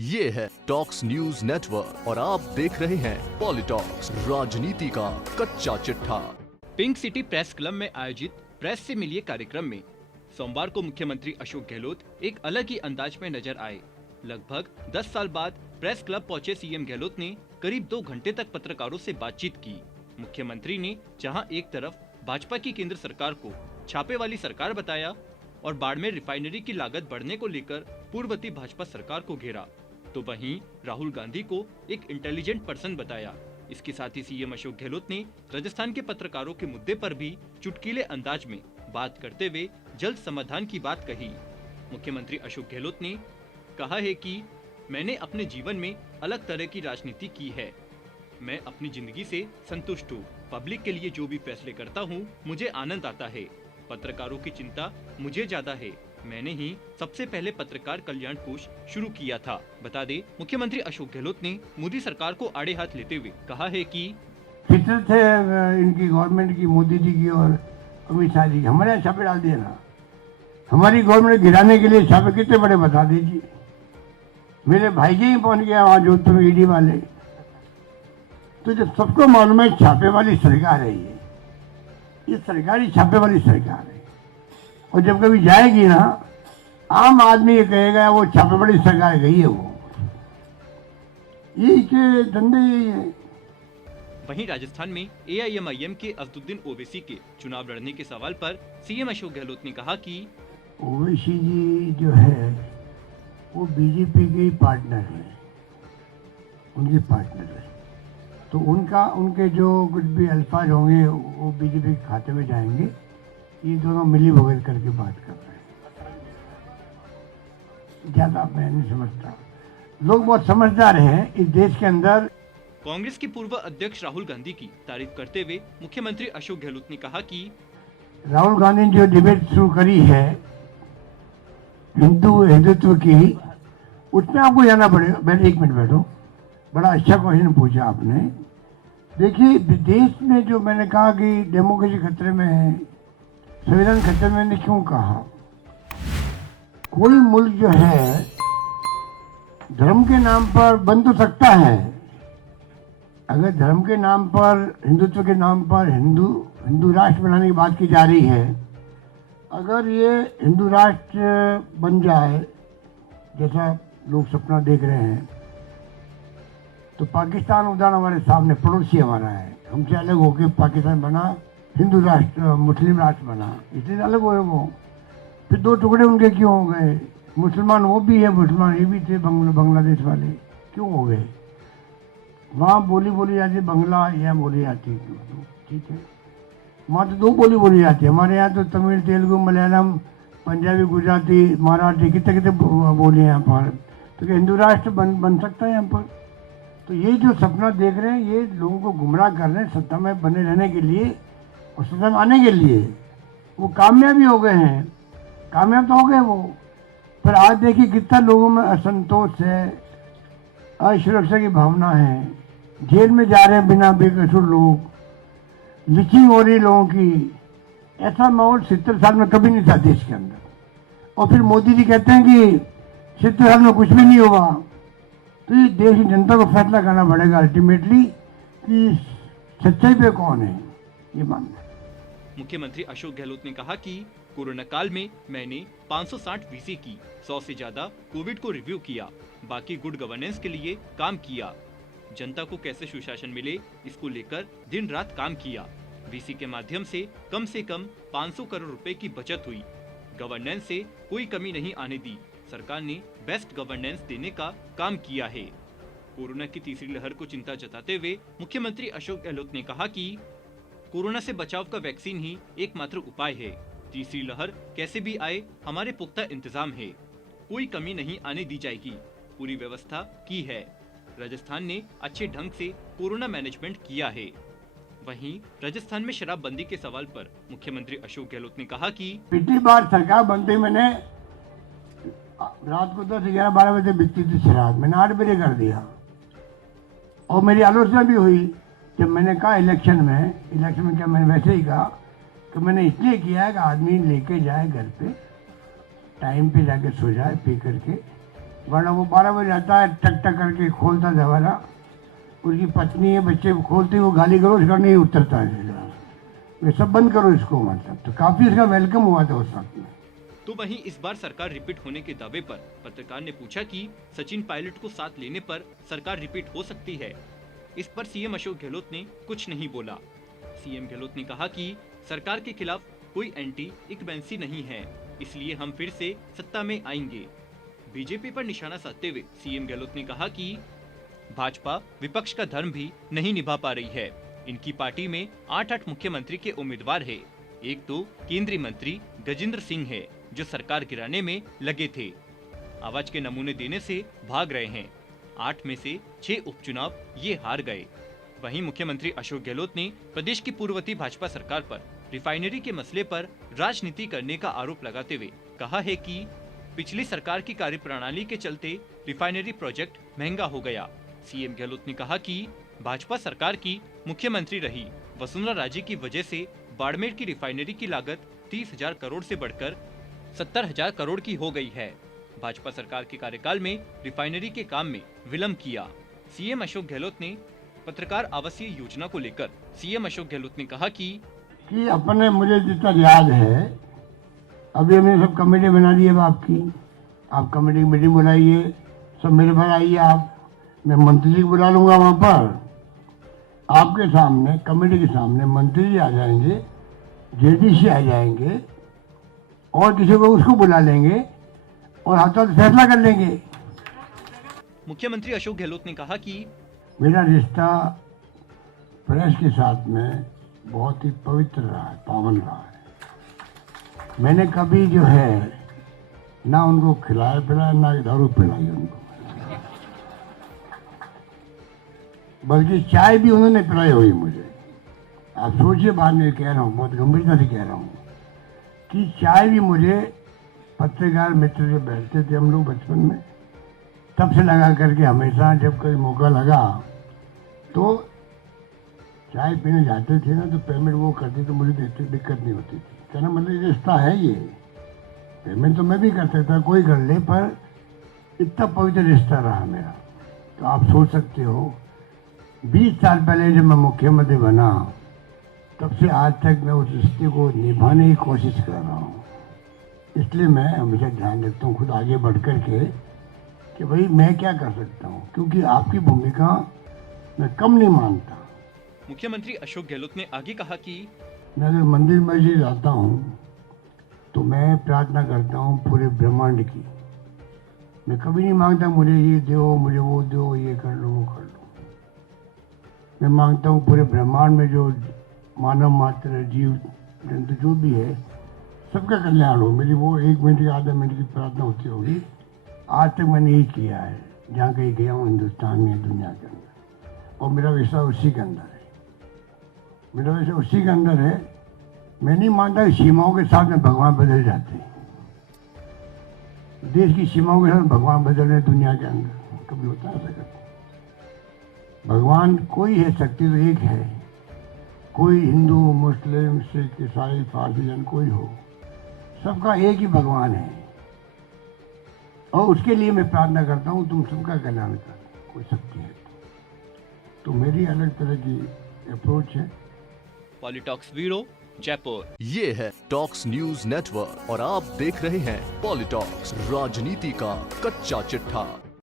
ये है talks news network और आप देख रहे हैं पॉलिटॉक्स, राजनीति का कच्चा चिट्ठा। पिंक सिटी प्रेस क्लब में आयोजित प्रेस से मिलिए कार्यक्रम में सोमवार को मुख्यमंत्री अशोक गहलोत एक अलग ही अंदाज में नजर आए। लगभग 10 साल बाद प्रेस क्लब पहुंचे सीएम गहलोत ने करीब 2 घंटे तक पत्रकारों से बातचीत की। मुख्यमंत्री ने जहां एक तरफ भाजपा की केंद्र सरकार को छापे वाली सरकार बताया और बाड़मेर रिफाइनरी की लागत बढ़ने को लेकर पूर्ववर्ती भाजपा सरकार को घेरा, तो वहीं राहुल गांधी को एक इंटेलिजेंट पर्सन बताया। इसके साथ ही सीएम अशोक गहलोत ने राजस्थान के पत्रकारों के मुद्दे पर भी चुटकीले अंदाज में बात करते हुए जल्द समाधान की बात कही। मुख्यमंत्री अशोक गहलोत ने कहा है कि मैंने अपने जीवन में अलग तरह की राजनीति की है। मैं अपनी जिंदगी से संतुष्ट हूँ। पब्लिक के लिए जो भी फैसले करता हूँ मुझे आनंद आता है। पत्रकारों की चिंता मुझे ज्यादा है। मैंने ही सबसे पहले पत्रकार कल्याण कोष शुरू किया था। बता दे, मुख्यमंत्री अशोक गहलोत ने मोदी सरकार को आड़े हाथ लेते हुए कहा है कि फितरत है इनकी गवर्नमेंट की, मोदी जी की और अमित शाह जी की। हमारे यहाँ छापे डाल दिए ना, हमारी गवर्नमेंट गिराने के लिए छापे कितने बड़े बता दीजिए। मेरे भाई जी ही पहुंच गया वहां जोधपुर में ईडी वाले। तो जब सबको मालूम है छापे वाली सरकार है, ये सरकारी छापे वाली सरकार है, और जब कभी जाएगी ना, आम आदमी ये कहेगा वो छापे वाली सरकार गई है। वो यही के धंधे यही है। वहीं राजस्थान में एआईएमआईएम के असदुद्दीन ओवैसी के चुनाव लड़ने के सवाल पर सीएम अशोक गहलोत ने कहा कि ओवैसी जी जो है वो बीजेपी के ही पार्टनर है, उनके पार्टनर है। तो उनके जो कुछ भी अल्फाज होंगे वो बीजेपी के खाते में जाएंगे। ये दोनों मिली भगत करके बात कर रहे हैं। ज्यादा मैं नहीं समझता, लोग बहुत समझदार हैं इस देश के अंदर। कांग्रेस के पूर्व अध्यक्ष राहुल गांधी की तारीफ करते हुए मुख्यमंत्री अशोक गहलोत ने कहा कि राहुल गांधी ने जो डिबेट शुरू करी है हिंदुत्व की, उसमें आपको जाना पड़ेगा। मैंने 1 मिनट बैठो, बड़ा अच्छा क्वेश्चन पूछा आपने। देखिए, देश में जो मैंने कहा कि डेमोक्रेसी खतरे में है, संविधान खतरे में, मैंने क्यों कहा? कोई मुल्क जो है धर्म के नाम पर बन तो सकता है। अगर धर्म के नाम पर, हिंदुत्व के नाम पर हिंदू राष्ट्र बनाने की बात की जा रही है, अगर ये हिंदू राष्ट्र बन जाए जैसा लोग सपना देख रहे हैं, तो पाकिस्तान उदाहरण हमारे सामने पड़ोसी हमारा है, हमसे अलग होकर पाकिस्तान बना, हिंदू राष्ट्र, मुस्लिम राष्ट्र बना, इसलिए अलग हुए वो। फिर 2 टुकड़े उनके क्यों हो गए? मुसलमान वो भी है, मुसलमान ये भी थे, बांग्लादेश वाले क्यों हो गए? वहाँ बोली जाती बंगला, यहाँ बोली जाती है, ठीक है। वहाँ तो 2 बोली जाती है। हमारे यहाँ तो तमिल, तेलुगु, मलयालम, पंजाबी, गुजराती, मराठी, कितने बोली हैं यहाँ पर। तो क्या हिंदू राष्ट्र बन सकता है यहाँ पर? तो ये जो सपना देख रहे हैं, ये लोगों को गुमराह कर रहे हैं सत्ता में बने रहने के लिए और सत्ता में आने के लिए। वो कामयाब भी हो गए हैं, कामयाब तो हो गए वो, पर आज देखिए कितना लोगों में असंतोष है, असुरक्षा की भावना है। जेल में जा रहे हैं बिना बेकसूर लोग, लिचिंग हो रही लोगों की। ऐसा माहौल 70 साल में कभी नहीं था देश के अंदर। और फिर मोदी जी कहते हैं कि 70 साल में कुछ भी नहीं होगा। तो ये देश की जनता को फैसला करना पड़ेगा अल्टीमेटली कि सच्चाई पे कौन है, ये मानना। मुख्यमंत्री अशोक गहलोत ने कहा कि कोरोना काल में मैंने 560 वीसी की, 100 से ज्यादा कोविड को रिव्यू किया, बाकी गुड गवर्नेंस के लिए काम किया। जनता को कैसे सुशासन मिले, इसको लेकर दिन रात काम किया। वीसी के माध्यम से कम 500 करोड़ रुपए की बचत हुई। गवर्नेंस से कोई कमी नहीं आने दी। सरकार ने बेस्ट गवर्नेंस देने का काम किया है। कोरोना की तीसरी लहर को चिंता जताते हुए मुख्यमंत्री अशोक गहलोत ने कहा कि कोरोना से बचाव का वैक्सीन ही एकमात्र उपाय है। तीसरी लहर कैसे भी आए, हमारे पुख्ता इंतजाम है, कोई कमी नहीं आने दी जाएगी। पूरी व्यवस्था की है। राजस्थान ने अच्छे ढंग से कोरोना मैनेजमेंट किया है। वहीं राजस्थान में शराबबंदी के सवाल पर मुख्यमंत्री अशोक गहलोत ने कहा कि पिछली बार सरकार बनते मैंने रात को 10, 11, 12 बजे बिकती थी शराब, मैंने 8 बजे कर दिया। और मेरी आलोचना भी हुई जब मैंने कहा इलेक्शन में क्या, मैंने वैसे ही कहा कि मैंने इसलिए किया है कि आदमी लेके जाए घर पे, टाइम पे जाके सो जाए पी करके, वरना वो 12 बजे आता है, टक टक करके खोलता दरवाजा, उसकी पत्नी है, बच्चे खोलते ही वो गाली करो उसका नहीं उतरता है, ये सब बंद करो इसको, मतलब तो काफी इसका वेलकम हुआ था उस वक्त में। तो वहीं इस बार सरकार रिपीट होने के दावे पर पत्रकार ने पूछा कि सचिन पायलट को साथ लेने पर सरकार रिपीट हो सकती है। इस पर सीएम अशोक गहलोत ने कुछ नहीं बोला। सीएम गहलोत ने कहा कि सरकार के खिलाफ कोई एंटी इनकम्बेंसी नहीं है, इसलिए हम फिर से सत्ता में आएंगे। बीजेपी पर निशाना साधते हुए सीएम गहलोत ने कहा कि भाजपा विपक्ष का धर्म भी नहीं निभा पा रही है। इनकी पार्टी में 8 मुख्यमंत्री के उम्मीदवार है। एक तो केंद्रीय मंत्री गजेंद्र सिंह है जो सरकार गिराने में लगे थे, आवाज के नमूने देने से भाग रहे हैं। 8 में से 6 उपचुनाव ये हार गए। वहीं मुख्यमंत्री अशोक गहलोत ने प्रदेश की पूर्ववर्ती भाजपा सरकार पर रिफाइनरी के मसले पर राजनीति करने का आरोप लगाते हुए कहा है कि पिछली सरकार की कार्यप्रणाली के चलते रिफाइनरी प्रोजेक्ट महंगा हो गया। सीएम गहलोत ने कहा कि भाजपा सरकार की मुख्यमंत्री रही वसुंधरा राजे की वजह से बाड़मेर की रिफाइनरी की लागत 30,000 करोड़ से बढ़कर 70,000 करोड़ की हो गई है। भाजपा सरकार के कार्यकाल में रिफाइनरी के काम में विलंब किया। सीएम अशोक गहलोत ने पत्रकार आवासीय योजना को लेकर सीएम अशोक गहलोत ने कहा कि अपने मुझे जितना याद है, अभी हमने सब कमेटी बना दी है आपकी, आप कमेटी की मीटिंग बुलाइए, सब मेरे पास आइए, आप मैं मंत्री जी को बुला लूंगा, वहां पर आपके सामने कमेटी के सामने मंत्री जी आ जाएंगे, जेडीसी आ जाएंगे और किसी को उसको बुला लेंगे और हाथों से फैसला कर लेंगे। मुख्यमंत्री अशोक गहलोत ने कहा कि मेरा रिश्ता प्रेस के साथ में बहुत ही पवित्र रहा है, पावन रहा है। मैंने कभी जो है ना उनको खिलाया पिलाया ना दारू पिलाई उनको, बल्कि चाय भी उन्होंने पिलाई हुई मुझे। आप सोचिए, बाद में कह रहा हूँ, बहुत गंभीरता से कह रहा हूँ कि चाय भी मुझे पत्रकार मित्र से बैठते थे हम लोग बचपन में, तब से लगा करके हमेशा जब कोई मौका लगा तो चाय पीने जाते थे ना, तो पेमेंट वो करते तो मुझे देते, दिक्कत नहीं होती थी। कहना मतलब रिश्ता है ये, पेमेंट तो मैं भी कर सकता, कोई कर ले, पर इतना पवित्र रिश्ता रहा मेरा। तो आप सोच सकते हो 20 साल पहले जब मैं मुख्यमंत्री बना तब से आज तक मैं उस रिश्ते को निभाने की कोशिश कर रहा हूँ। इसलिए मैं हमेशा ध्यान रखता हूँ खुद आगे बढ़ कर के कि भाई मैं क्या कर सकता हूँ, क्योंकि आपकी भूमिका मैं कम नहीं मानता। मुख्यमंत्री अशोक गहलोत ने आगे कहा कि मैं अगर मंदिर मस्जिद जाता हूँ तो मैं प्रार्थना करता हूँ पूरे ब्रह्मांड की। मैं कभी नहीं मांगता मुझे ये दो, मुझे वो दो, ये कर लो, वो कर लो। मैं मांगता हूँ पूरे ब्रह्मांड में जो मानव मात्र, जीव जंतु जो भी है, सबका कल्याण हो। मेरी वो 1 मिनट या आधा मिनट की प्रार्थना होती होगी। आज तक मैंने यही किया है जहाँ कहीं गया हूँ हिंदुस्तान में, दुनिया के अंदर, और मेरा विश्वास उसी के अंदर है। मेरा विश्वास उसी के अंदर है। मैं नहीं मानता कि सीमाओं के साथ में भगवान बदल जाते हैं। देश की सीमाओं के साथ भगवान बदल रहे दुनिया के अंदर, कभी होता है ऐसा? भगवान कोई है, शक्ति तो एक है। कोई हिंदू, मुस्लिम, सिख, ईसाई, पारसी जन कोई हो, सबका एक ही भगवान है। और उसके लिए मैं प्रार्थना करता हूँ तुम सबका कल्याण कर, कोई शक्ति है तो मेरी अलग तरह की अप्रोच है। पॉलिटॉक्स ब्यूरो, जयपुर। ये है टॉक्स न्यूज नेटवर्क और आप देख रहे हैं पॉलिटॉक्स, राजनीति का कच्चा चिट्ठा।